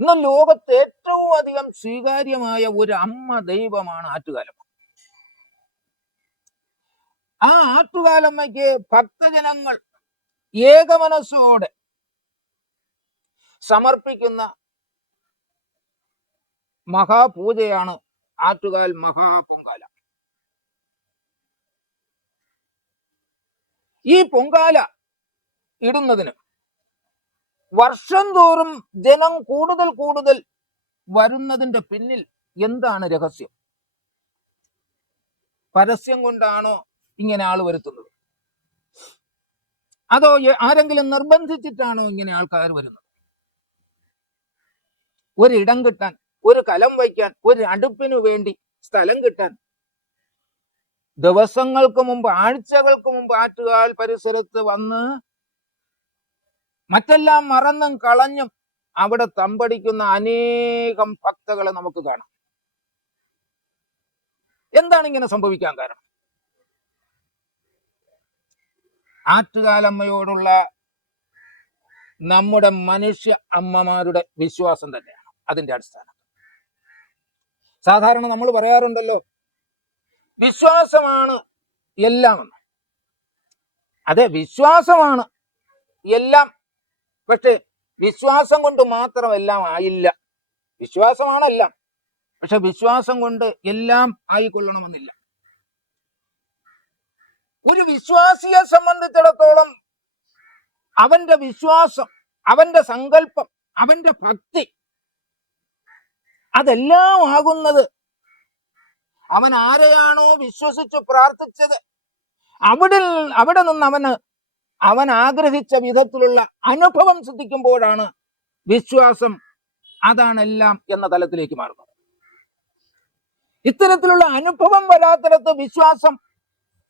ഇന്ന് ലോകത്ത് ഏറ്റവും അധികം സ്വീകാര്യമായ ഒരു അമ്മ ദൈവമാണ് ആറ്റുകാലമ്മ. ആ ആറ്റുകാലമ്മയ്ക്ക് ഭക്തജനങ്ങൾ ഏകമനസ്സോടെ സമർപ്പിക്കുന്ന മഹാപൂജയാണ് ആറ്റുകാൽ മഹാപൊങ്കാല. ഈ പൊങ്കാല ഇടുന്നതിന് വർഷം തോറും ജനം കൂടുതൽ കൂടുതൽ വരുന്നതിന്റെ പിന്നിൽ എന്താണ് രഹസ്യം? പരസ്യം കൊണ്ടാണോ ഇങ്ങനെ ആൾ വരുത്തുന്നത്? അതോ ആരെങ്കിലും നിർബന്ധിച്ചിട്ടാണോ ഇങ്ങനെ ആൾക്കാർ വരുന്നത്? ഒരിടം കിട്ടാൻ ഒരു കലം വയ്ക്കാൻ ഒരു അടുപ്പിനു വേണ്ടി സ്ഥലം കിട്ടാൻ. ദിവസങ്ങൾക്ക് മുമ്പ് ആഴ്ചകൾക്ക് മുമ്പ് ആറ്റുകാൽ പരിസരത്ത് വന്ന് മറ്റെല്ലാം മറന്നും കളഞ്ഞും അവിടെ തമ്പടിക്കുന്ന അനേകം ഭക്തകളെ നമുക്ക് കാണാം. എന്താണ് ഇങ്ങനെ സംഭവിക്കാൻ കാരണം? ആറ്റുകാലമ്മയോടുള്ള നമ്മുടെ മനുഷ്യ അമ്മമാരുടെ വിശ്വാസം തന്നെയാണ്. അതിന്റെ അടിസ്ഥാനം. സാധാരണ നമ്മൾ പറയാറുണ്ടല്ലോ വിശ്വാസമാണ് എല്ലാം അതെ വിശ്വാസമാണ് എല്ലാം പക്ഷെ വിശ്വാസം കൊണ്ട് മാത്രം എല്ലാം ആയില്ല. വിശ്വാസമാണല്ല. പക്ഷെ വിശ്വാസം കൊണ്ട് എല്ലാം ആയിക്കൊള്ളണമെന്നില്ല. ഒരു വിശ്വാസിയെ സംബന്ധിച്ചിടത്തോളം അവന്റെ വിശ്വാസം അവന്റെ സങ്കല്പം അവന്റെ ഭക്തി അതെല്ലാം ആകുന്നത് അവൻ ആരെയാണോ വിശ്വസിച്ച് പ്രാർത്ഥിച്ചത്? അവിടെ അവിടെ നിന്ന് അവന് അവൻ ആഗ്രഹിച്ച വിധത്തിലുള്ള അനുഭവം സിദ്ധിക്കുമ്പോഴാണ് വിശ്വാസം അതാണെല്ലാം എന്ന തലത്തിലേക്ക് മാറുന്നത്. ഇത്തരത്തിലുള്ള അനുഭവം വരാത്തിടത്ത് വിശ്വാസം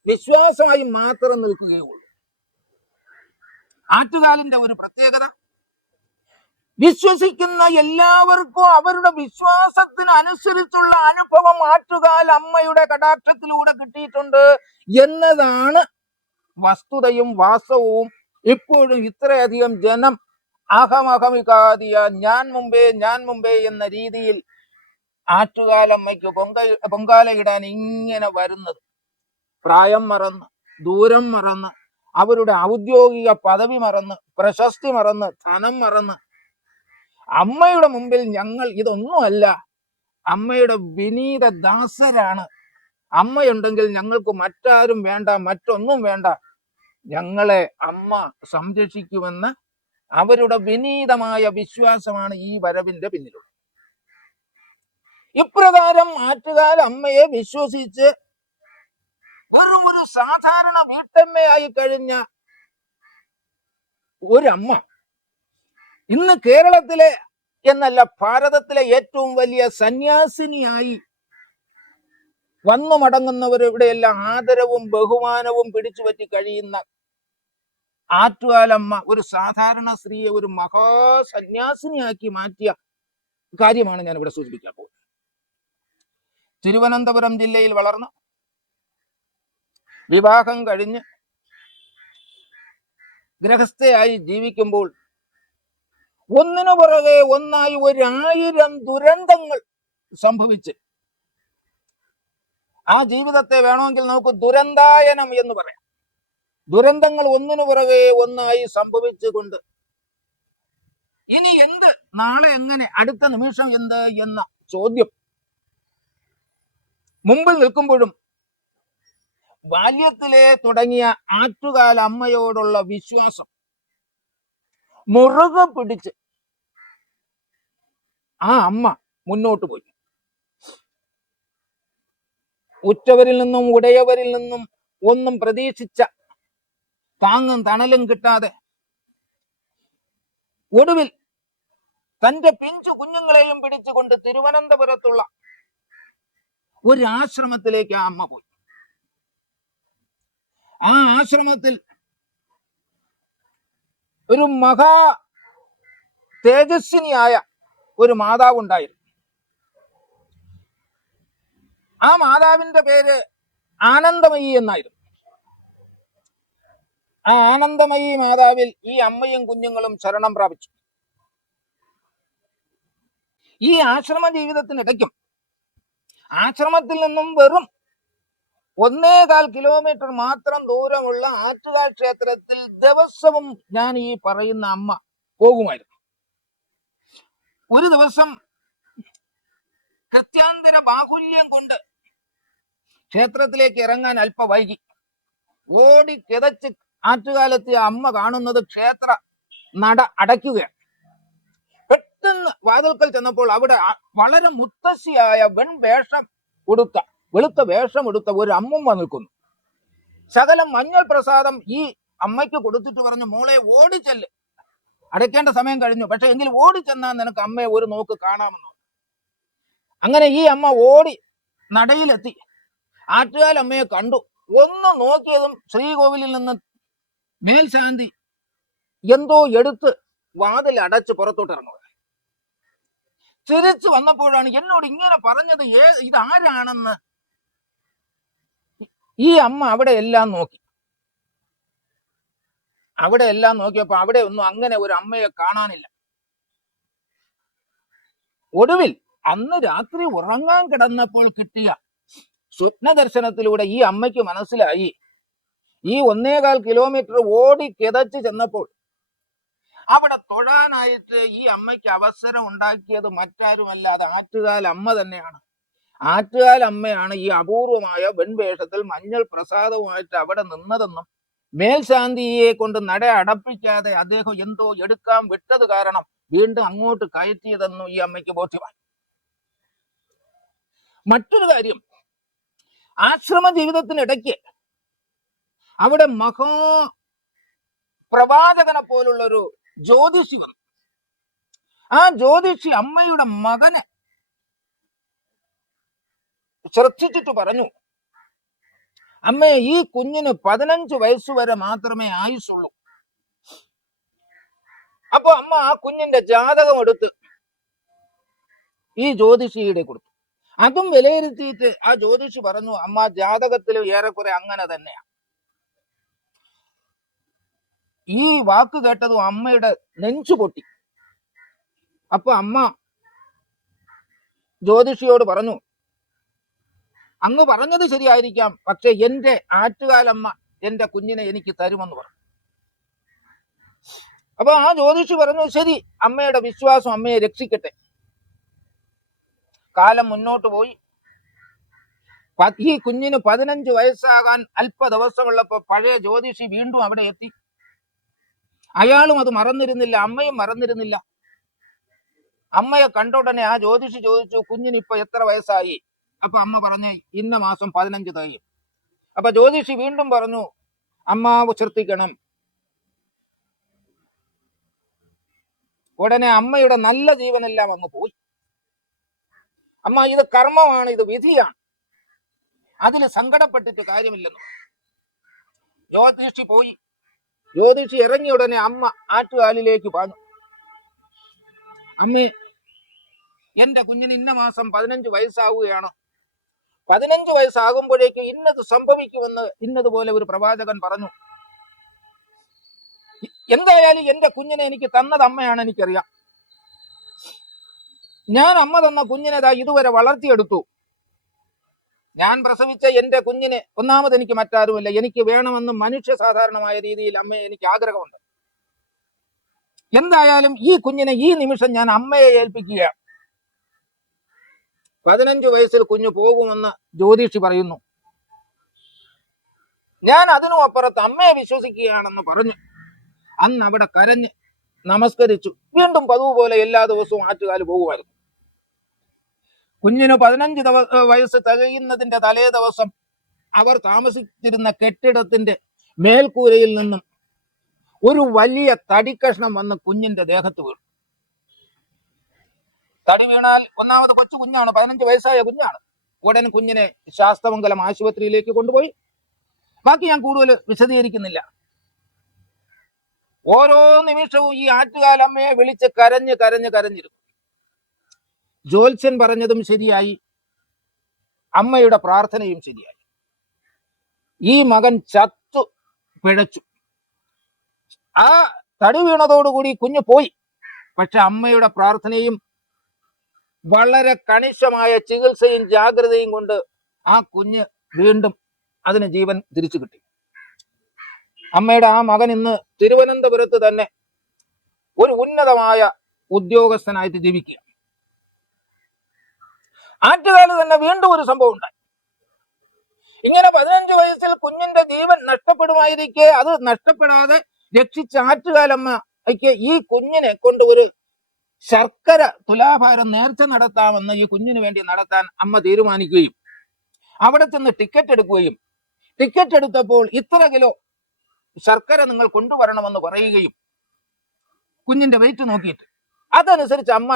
വിശ്വാസമായി മാത്രം നിൽക്കുകയുള്ളൂ. ആറ്റുകാലിന്റെ ഒരു പ്രത്യേകത വിശ്വസിക്കുന്ന എല്ലാവർക്കും അവരുടെ വിശ്വാസത്തിന് അനുസരിച്ചുള്ള അനുഭവം ആറ്റുകാൽ അമ്മയുടെ കടാക്ഷത്തിലൂടെ കിട്ടിയിട്ടുണ്ട് എന്നതാണ് വസ്തുതയും വാസവും ഇപ്പോഴും ഇത്രയധികം ജനം അഹമഹമികാതിയ ഞാൻ മുമ്പേ ഞാൻ മുമ്പേ എന്ന രീതിയിൽ ആറ്റുകാലമ്മയ്ക്ക് പൊങ്ക പൊങ്കാലയിടാൻ ഇങ്ങനെ വരുന്നത്. പ്രായം മറന്ന് ദൂരം മറന്ന് അവരുടെ ഔദ്യോഗിക പദവി മറന്ന് പ്രശസ്തി മറന്ന് ധനം മറന്ന്. അമ്മയുടെ മുമ്പിൽ ഞങ്ങൾ ഇതൊന്നുമല്ല. അമ്മയുടെ വിനീത ദാസരാണ് അമ്മയുണ്ടെങ്കിൽ ഞങ്ങൾക്ക് മറ്റാരും വേണ്ട മറ്റൊന്നും വേണ്ട. ഞങ്ങളെ അമ്മ സംരക്ഷിക്കുമെന്ന് അവരുടെ വിനീതമായ വിശ്വാസമാണ് ഈ വരവിന്റെ പിന്നിലുള്ളത്. ഇപ്രകാരം ആറ്റുകാൽ അമ്മയെ വിശ്വസിച്ച് ഒരു ഒരു സാധാരണ വീട്ടമ്മയായി കഴിഞ്ഞ ഒരമ്മ ഇന്ന് കേരളത്തിലെ എന്നല്ല ഭാരതത്തിലെ ഏറ്റവും വലിയ സന്യാസിനിയായി വന്നു മടങ്ങുന്നവരുടെയെല്ലാം ആദരവും ബഹുമാനവും പിടിച്ചു പറ്റി കഴിയുന്ന ആറ്റുകാലമ്മ ഒരു സാധാരണ സ്ത്രീയെ ഒരു മഹാസന്യാസിനിയാക്കി മാറ്റിയ കാര്യമാണ് ഞാൻ ഇവിടെ സൂചിപ്പിക്കാൻ പോകുന്നത്. തിരുവനന്തപുരം ജില്ലയിൽ വളർന്ന് വിവാഹം കഴിഞ്ഞ് ഗ്രഹസ്ഥയായി ജീവിക്കുമ്പോൾ ഒന്നിനു പുറകെ ഒന്നായി ഒരായിരം ദുരന്തങ്ങൾ സംഭവിച്ച് ആ ജീവിതത്തെ വേണമെങ്കിൽ നമുക്ക് ദുരന്തായനം എന്ന് പറയാം. ദുരന്തങ്ങൾ ഒന്നിനു പുറകെ ഒന്നായി സംഭവിച്ചുകൊണ്ട് ഇനി എന്ത്? നാളെ എങ്ങനെ? അടുത്ത നിമിഷം എന്ത് എന്ന ചോദ്യം. മുമ്പിൽ നിൽക്കുമ്പോഴും ബാല്യത്തിലെ തുടങ്ങിയ ആറ്റുകാല അമ്മയോടുള്ള വിശ്വാസം മുറുകെ പിടിച്ച് ആ അമ്മ മുന്നോട്ട് പോയി. ഉറ്റവരിൽ നിന്നും ഉടയവരിൽ നിന്നും ഒന്നും പ്രതീക്ഷിച്ച താങ്ങും തണലും കിട്ടാതെ ഒടുവിൽ തന്റെ പിഞ്ചു കുഞ്ഞുങ്ങളെയും പിടിച്ചുകൊണ്ട് തിരുവനന്തപുരത്തുള്ള ഒരു ആശ്രമത്തിലേക്ക് ആ അമ്മ പോയി. ആ ആശ്രമത്തിൽ ഒരു മഹാ തേജസ്വിനിയായ ഒരു മാതാവ് ആ മാതാവിന്റെ പേര് ആനന്ദമയി എന്നായിരുന്നു. ആ ആനന്ദമയി മാതാവിൽ ഈ അമ്മയും കുഞ്ഞുങ്ങളും ശരണം പ്രാപിച്ചു. ഈ ആശ്രമ ജീവിതത്തിനിടയ്ക്കും ആശ്രമത്തിൽ നിന്നും വെറും ഒന്നേകാൽ കിലോമീറ്റർ മാത്രം ദൂരമുള്ള ആറ്റുകാൽ ക്ഷേത്രത്തിൽ ദിവസവും ഞാൻ ഈ പറയുന്ന അമ്മ പോകുമായിരുന്നു. ഒരു ദിവസം കൃത്യാന്തര ബാഹുല്യം കൊണ്ട് ക്ഷേത്രത്തിലേക്ക് ഇറങ്ങാൻ അല്പ വൈകി. ഓടി കിതച്ച് ആറ്റുകാലത്ത് അമ്മ കാണുന്നത് ക്ഷേത്ര നട അടയ്ക്കുകയാണ്. പെട്ടെന്ന് വാതിൽക്കൽ ചെന്നപ്പോൾ അവിടെ വളരെ മുത്തശ്ശിയായ വെൺ വേഷം ഉടുത്ത വെളുത്ത വേഷം എടുത്ത ഒരു അമ്മുമ്മ നിൽക്കുന്നു. ശകലം മഞ്ഞൾ പ്രസാദം ഈ അമ്മയ്ക്ക് കൊടുത്തിട്ട് പറഞ്ഞു മോളെ ചെല്ല്. അടയ്ക്കേണ്ട സമയം കഴിഞ്ഞു. പക്ഷെ എങ്കിൽ ഓടിച്ചെന്നാൽ നിനക്ക് അമ്മയെ ഒരു നോക്ക് കാണാമെന്നോ അങ്ങനെ ഈ അമ്മ ഓടി നടയിലെത്തി. ആറ്റുകാൽ അമ്മയെ കണ്ടു. ഒന്ന് നോക്കിയതും ശ്രീകോവിലിൽ നിന്ന് മേൽശാന്തി എന്തോ എടുത്ത് വാതിൽ അടച്ച് പുറത്തോട്ട് ഇറങ്ങുക തിരിച്ചു വന്നപ്പോഴാണ് എന്നോട് ഇങ്ങനെ പറഞ്ഞത് ഏ ഇതാരാണെന്ന്? ഈ അമ്മ അവിടെ എല്ലാം നോക്കി. അവിടെ എല്ലാം നോക്കിയപ്പോ അവിടെ ഒന്നും അങ്ങനെ ഒരു അമ്മയെ കാണാനില്ല. ഒടുവിൽ അന്ന് രാത്രി ഉറങ്ങാൻ കിടന്നപ്പോൾ കിട്ടിയ സ്വപ്ന ദർശനത്തിലൂടെ ഈ അമ്മയ്ക്ക് മനസ്സിലായി. ഈ ഒന്നേകാൽ കിലോമീറ്റർ ഓടി കിതച്ച് ചെന്നപ്പോൾ അവിടെ തൊഴാനായിട്ട് ഈ അമ്മയ്ക്ക് അവസരം ഉണ്ടാക്കിയത് മറ്റാരുമല്ല അത് ആറ്റുകാൽ അമ്മ തന്നെയാണ്. ആറ്റുകാൽ അമ്മയാണ് ഈ അപൂർവമായ വെൺവേഷത്തിൽ മഞ്ഞൾ പ്രസാദവുമായിട്ട് അവിടെ നിന്നതെന്നും മേൽശാന്തിയെ കൊണ്ട് നട അടപ്പിക്കാതെ അദ്ദേഹം എന്തോ എടുക്കാൻ വിട്ടത് കാരണം വീണ്ടും അങ്ങോട്ട് കയറ്റിയതെന്നും ഈ അമ്മയ്ക്ക് ബോധ്യമായി. മറ്റൊരു കാര്യം ആശ്രമ ജീവിതത്തിനിടയ്ക്ക് അവിടെ മഹാ പ്രവാചകനെ പോലുള്ള ഒരു ജ്യോതിഷി വന്നു. ആ ജ്യോതിഷി അമ്മയുടെ മകനെ ശ്രദ്ധിച്ചിട്ട് പറഞ്ഞു അമ്മയെ ഈ കുഞ്ഞിന് പതിനഞ്ച് വയസ്സ് വരെ മാത്രമേ ആയുസുള്ളൂ അപ്പൊ അമ്മ ആ കുഞ്ഞിന്റെ ജാതകം എടുത്ത് ഈ ജ്യോതിഷിയുടെ കൊടുത്തു അതും വിലയിരുത്തിയിട്ട് ആ ജ്യോതിഷി പറഞ്ഞു അമ്മ ജാതകത്തിൽ ഏറെക്കുറെ അങ്ങനെ തന്നെയാണ് ഈ വാക്ക് കേട്ടതും അമ്മയുടെ നെഞ്ചു പൊട്ടി. അപ്പൊ അമ്മ ജ്യോതിഷിയോട് പറഞ്ഞു അങ്ങ് പറഞ്ഞത് ശരിയായിരിക്കാം പക്ഷെ എന്റെ ആറ്റുകാലമ്മ എന്റെ കുഞ്ഞിനെ എനിക്ക് തരുമെന്ന് പറഞ്ഞു. അപ്പൊ ആ ജ്യോതിഷി പറഞ്ഞു ശരി അമ്മയുടെ വിശ്വാസം അമ്മയെ രക്ഷിക്കട്ടെ. കാലം മുന്നോട്ട് പോയി. ഈ കുഞ്ഞിന് പതിനഞ്ച് വയസ്സാകാൻ അല്പ ദിവസമുള്ളപ്പോ പഴയ ജ്യോതിഷി വീണ്ടും അവിടെ എത്തി. അയാളും അത് മറന്നിരുന്നില്ല അമ്മയും മറന്നിരുന്നില്ല. അമ്മയെ കണ്ട ഉടനെ ആ ജ്യോതിഷി ചോദിച്ചു കുഞ്ഞിന് ഇപ്പൊ എത്ര വയസ്സായി? അപ്പൊ അമ്മ പറഞ്ഞ ഇന്ന മാസം പതിനഞ്ച് തയ്യും അപ്പൊ ജ്യോതിഷി വീണ്ടും പറഞ്ഞു അമ്മ ശ്രദ്ധിക്കണം. ഉടനെ അമ്മയുടെ നല്ല ജീവനെല്ലാം അങ്ങ് പോയി. അമ്മ ഇത് കർമ്മമാണ് ഇത് വിധിയാണ്. അതിൽ സങ്കടപ്പെട്ടിട്ട് കാര്യമില്ലെന്നു. ജ്യോതിഷി പോയി. ജ്യോതിഷി ഇറങ്ങിയ ഉടനെ അമ്മ ആറ്റുകാലിലേക്ക് പാഞ്ഞു. അമ്മേ എന്റെ കുഞ്ഞിന് ഇന്ന മാസം പതിനഞ്ച് വയസ്സാവുകയാണ്. പതിനഞ്ച് വയസ്സാകുമ്പോഴേക്ക് ഇന്നത് സംഭവിക്കുമെന്ന് ഇന്നതുപോലെ ഒരു പ്രവാചകൻ പറഞ്ഞു. എന്തായാലും എന്റെ കുഞ്ഞിനെ എനിക്ക് തന്നത് അമ്മയാണ് എനിക്കറിയാം ഞാൻ അമ്മ തന്ന കുഞ്ഞിനെ ദാ ഇതുവരെ വളർത്തിയെടുത്തു. ഞാൻ പ്രസവിച്ച എന്റെ കുഞ്ഞിനെ ഒന്നാമത് എനിക്ക് മറ്റാരുമില്ല. എനിക്ക് വേണമെന്ന് മനുഷ്യ സാധാരണമായ രീതിയിൽ അമ്മയെ എനിക്ക് ആഗ്രഹമുണ്ട്. എന്തായാലും ഈ കുഞ്ഞിനെ ഈ നിമിഷം ഞാൻ അമ്മയെ ഏൽപ്പിക്കുകയാണ് പതിനഞ്ചു വയസ്സിൽ കുഞ്ഞു പോകുമെന്ന് ജ്യോതിഷി പറയുന്നു. ഞാൻ അതിനും അപ്പുറത്ത് അമ്മയെ വിശ്വസിക്കുകയാണെന്ന് പറഞ്ഞു. അന്ന് അവിടെ കരഞ്ഞ് നമസ്കരിച്ചു. വീണ്ടും പതിവ് പോലെ എല്ലാ ദിവസവും ആറ്റുകാൽ പോകുമായിരുന്നു. കുഞ്ഞിന് പതിനഞ്ച് ദിവ വയസ്സ് തികയുന്നതിന്റെ തലേ ദിവസം അവർ താമസിച്ചിരുന്ന കെട്ടിടത്തിന്റെ മേൽക്കൂരയിൽ നിന്നും ഒരു വലിയ തടിക്കഷ്ണം വന്ന് കുഞ്ഞിന്റെ ദേഹത്ത് വീണു. തടി വീണാൽ ഒന്നാമത് കൊച്ചു കുഞ്ഞാണ് പതിനഞ്ച് വയസ്സായ കുഞ്ഞാണ്. ഉടൻ കുഞ്ഞിനെ ശാസ്തമംഗലം ആശുപത്രിയിലേക്ക് കൊണ്ടുപോയി. ബാക്കി ഞാൻ കൂടുതൽ വിശദീകരിക്കുന്നില്ല. ഓരോ നിമിഷവും ഈ ആറ്റുകാലമ്മയെ വിളിച്ച് കരഞ്ഞ് കരഞ്ഞ് കരഞ്ഞിരുന്നു ജ്യോത്സ്യൻ പറഞ്ഞതും ശരിയായി. അമ്മയുടെ പ്രാർത്ഥനയും ശരിയായി. ഈ മകൻ ചത്തു പിഴച്ചു. ആ തടി വീണതോടുകൂടി കുഞ്ഞു പോയി. പക്ഷെ അമ്മയുടെ പ്രാർത്ഥനയും വളരെ കണിശമായ ചികിത്സയും ജാഗ്രതയും കൊണ്ട് ആ കുഞ്ഞ് വീണ്ടും അതിന് ജീവൻ തിരിച്ചു കിട്ടി. അമ്മയുടെ ആ മകൻ ഇന്ന് തിരുവനന്തപുരത്ത് തന്നെ ഒരു ഉന്നതമായ ഉദ്യോഗസ്ഥനായിട്ട് ജീവിക്കുക ആറ്റുകാൽ തന്നെ വീണ്ടും ഒരു സംഭവം ഉണ്ടായി. ഇങ്ങനെ പതിനഞ്ച് വയസ്സിൽ കുഞ്ഞിന്റെ ജീവൻ നഷ്ടപ്പെടുമായിരിക്കെ അത് നഷ്ടപ്പെടാതെ രക്ഷിച്ച ആറ്റുകാലമ്മയ്ക്ക് ഈ കുഞ്ഞിനെ കൊണ്ട് ഒരു ശർക്കര തുലാഭാരം നേർച്ച നടത്താമെന്ന് ഈ കുഞ്ഞിന് വേണ്ടി നടത്താൻ അമ്മ തീരുമാനിക്കുകയും അവിടെ ചെന്ന് ടിക്കറ്റ് എടുക്കുകയും ടിക്കറ്റ് എടുത്തപ്പോൾ ഇത്ര കിലോ ശർക്കര നിങ്ങൾ കൊണ്ടുവരണമെന്ന് പറയുകയും കുഞ്ഞിന്റെ വെയിറ്റ് നോക്കിയിട്ട്. അതനുസരിച്ച് അമ്മ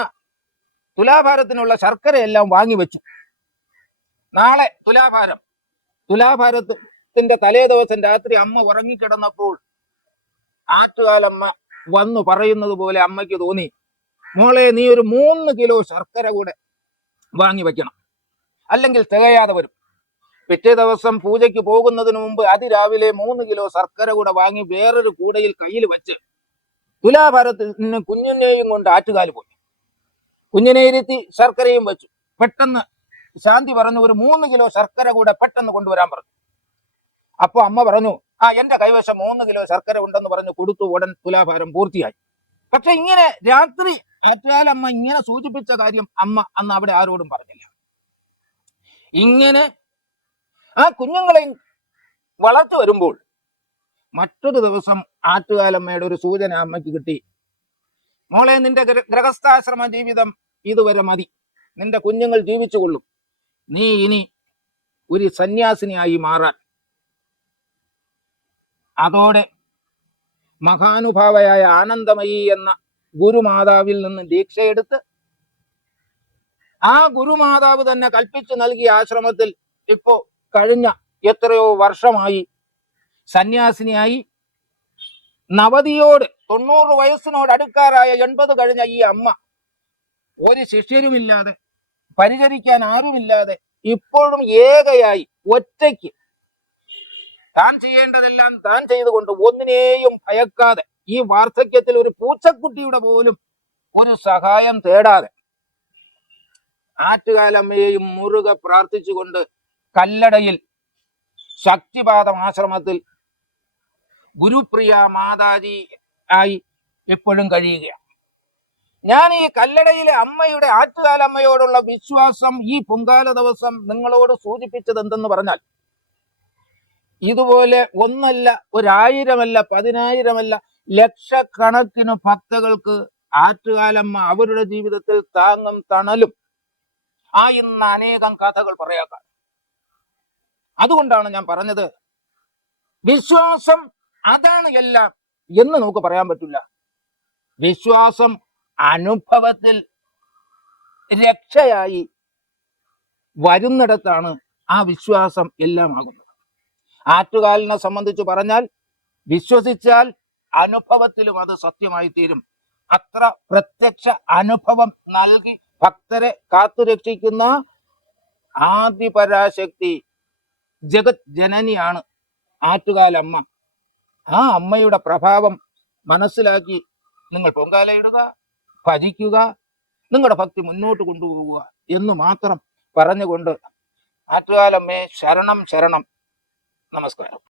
തുലാഭാരത്തിനുള്ള ശർക്കരയെല്ലാം വാങ്ങി വെച്ചു. നാളെ തുലാഭാരം. തുലാഭാരത്തിന്റെ തലേ ദിവസം രാത്രി അമ്മ ഉറങ്ങിക്കിടന്നപ്പോൾ ആറ്റുകാലമ്മ വന്നു പറയുന്നത് പോലെ അമ്മയ്ക്ക് തോന്നി മോളെ നീ ഒരു മൂന്ന് കിലോ ശർക്കര കൂടെ വാങ്ങി വെക്കണം. അല്ലെങ്കിൽ തികയാതെ വരും. പിറ്റേ ദിവസം പൂജയ്ക്ക് പോകുന്നതിന് മുമ്പ് അതിരാവിലെ മൂന്ന് കിലോ ശർക്കര കൂടെ വാങ്ങി വേറൊരു കൂടയിൽ കയ്യിൽ വെച്ച് തുലാഭാരത്തിൽ നിന്ന് കുഞ്ഞിനെയും കൊണ്ട് ആറ്റുകാൽ പോയി കുഞ്ഞിനെ ഇരുത്തി ശർക്കരയും വെച്ചു. പെട്ടെന്ന് ശാന്തി പറഞ്ഞു ഒരു മൂന്ന് കിലോ ശർക്കര കൂടെ പെട്ടെന്ന് കൊണ്ടുവരാൻ പറഞ്ഞു. അപ്പോൾ അമ്മ പറഞ്ഞു ആ എന്റെ കൈവശം മൂന്ന് കിലോ ശർക്കര ഉണ്ടെന്ന് പറഞ്ഞു കൊടുത്തു ഉടൻ തുലാഭാരം പൂർത്തിയായി. പക്ഷെ ഇങ്ങനെ രാത്രി അമ്മ ഇങ്ങനെ സൂചിപ്പിച്ച കാര്യം അമ്മ അന്ന് അവിടെ ആരോടും പറഞ്ഞില്ല. ഇങ്ങനെ ആ കുഞ്ഞുങ്ങളെ വളർത്തു വരുമ്പോൾ മറ്റൊരു ദിവസം ആറ്റുകാലമ്മയുടെ ഒരു സൂചന അമ്മയ്ക്ക് കിട്ടി. മോളെ നിന്റെ ഗ്രഹസ്ഥാശ്രമ ജീവിതം ഇതുവരെ മതി. നിന്റെ കുഞ്ഞുങ്ങൾ ജീവിച്ചുകൊള്ളും. നീ ഇനി ഒരു സന്യാസിനിയായി മാറാൻ. അതോടെ മഹാനുഭാവയായ ആനന്ദമയി എന്ന ഗുരുമാതാവിൽ നിന്ന് ദീക്ഷയെടുത്ത് ആ ഗുരുമാതാവ് തന്നെ കൽപ്പിച്ചു നൽകിയ ആശ്രമത്തിൽ ഇപ്പോ കഴിഞ്ഞ എത്രയോ വർഷമായി സന്യാസിനിയായി നവതിയോട് തൊണ്ണൂറ് വയസ്സിനോട് അടുക്കാറായ എൺപത് കഴിഞ്ഞ ഈ അമ്മ. ഒരു ശിഷ്യരുമില്ലാതെ പരിചരിക്കാൻ ആരുമില്ലാതെ ഇപ്പോഴും ഏകയായി ഒറ്റയ്ക്ക്. താൻ ചെയ്യേണ്ടതെല്ലാം താൻ ചെയ്തുകൊണ്ട് ഒന്നിനെയും ഭയക്കാതെ ഈ വാർദ്ധക്യത്തിൽ ഒരു പൂച്ചക്കുട്ടിയുടെ പോലും ഒരു സഹായം തേടാതെ. ആറ്റുകാലമ്മയെയും മുറുകെ പ്രാർത്ഥിച്ചുകൊണ്ട് കല്ലടയിൽ ശക്തിപാദം ആശ്രമത്തിൽ ഗുരുപ്രിയ മാതാജി ആയി എപ്പോഴും കഴിയുകയാണ്. ഞാൻ ഈ കല്ലടയിലെ അമ്മയുടെ ആറ്റുകാലമ്മയോടുള്ള വിശ്വാസം ഈ പൊങ്കാല ദിവസം നിങ്ങളോട് സൂചിപ്പിച്ചത് എന്തെന്ന് പറഞ്ഞാൽ ഇതുപോലെ ഒന്നല്ല ഒരായിരമല്ല പതിനായിരമല്ല ലക്ഷക്കണക്കിന് ഭക്തകൾക്ക് ആറ്റുകാലമ്മ അവരുടെ ജീവിതത്തിൽ താങ്ങും തണലും. ആ ഇന്ന് അനേകം കഥകൾ പറയാക്കാം അതുകൊണ്ടാണ് ഞാൻ പറഞ്ഞത് വിശ്വാസം അതാണ് എല്ലാം എന്ന് നമുക്ക് പറയാൻ പറ്റില്ല. വിശ്വാസം അനുഭവത്തിൽ രക്ഷയായി വരുന്നിടത്താണ് ആ വിശ്വാസം എല്ലാം ആകുന്നത്. ആറ്റുകാലിനെ സംബന്ധിച്ച് പറഞ്ഞാൽ വിശ്വസിച്ചാൽ അനുഭവത്തിലും അത് സത്യമായി തീരും അത്ര പ്രത്യക്ഷ അനുഭവം നൽകി ഭക്തരെ കാത്തുരക്ഷിക്കുന്ന ആദിപരാശക്തി ജഗത് ജനനിയാണ് ആറ്റുകാലമ്മ. ആ അമ്മയുടെ പ്രഭാവം മനസ്സിലാക്കി നിങ്ങൾ പൊങ്കാലയിടുക ഭജിക്കുക നിങ്ങളുടെ ഭക്തി മുന്നോട്ട് കൊണ്ടുപോവുക എന്ന് മാത്രം പറഞ്ഞുകൊണ്ട് ആറ്റുകാലമ്മേ ശരണം ശരണം. നമസ്കാരം.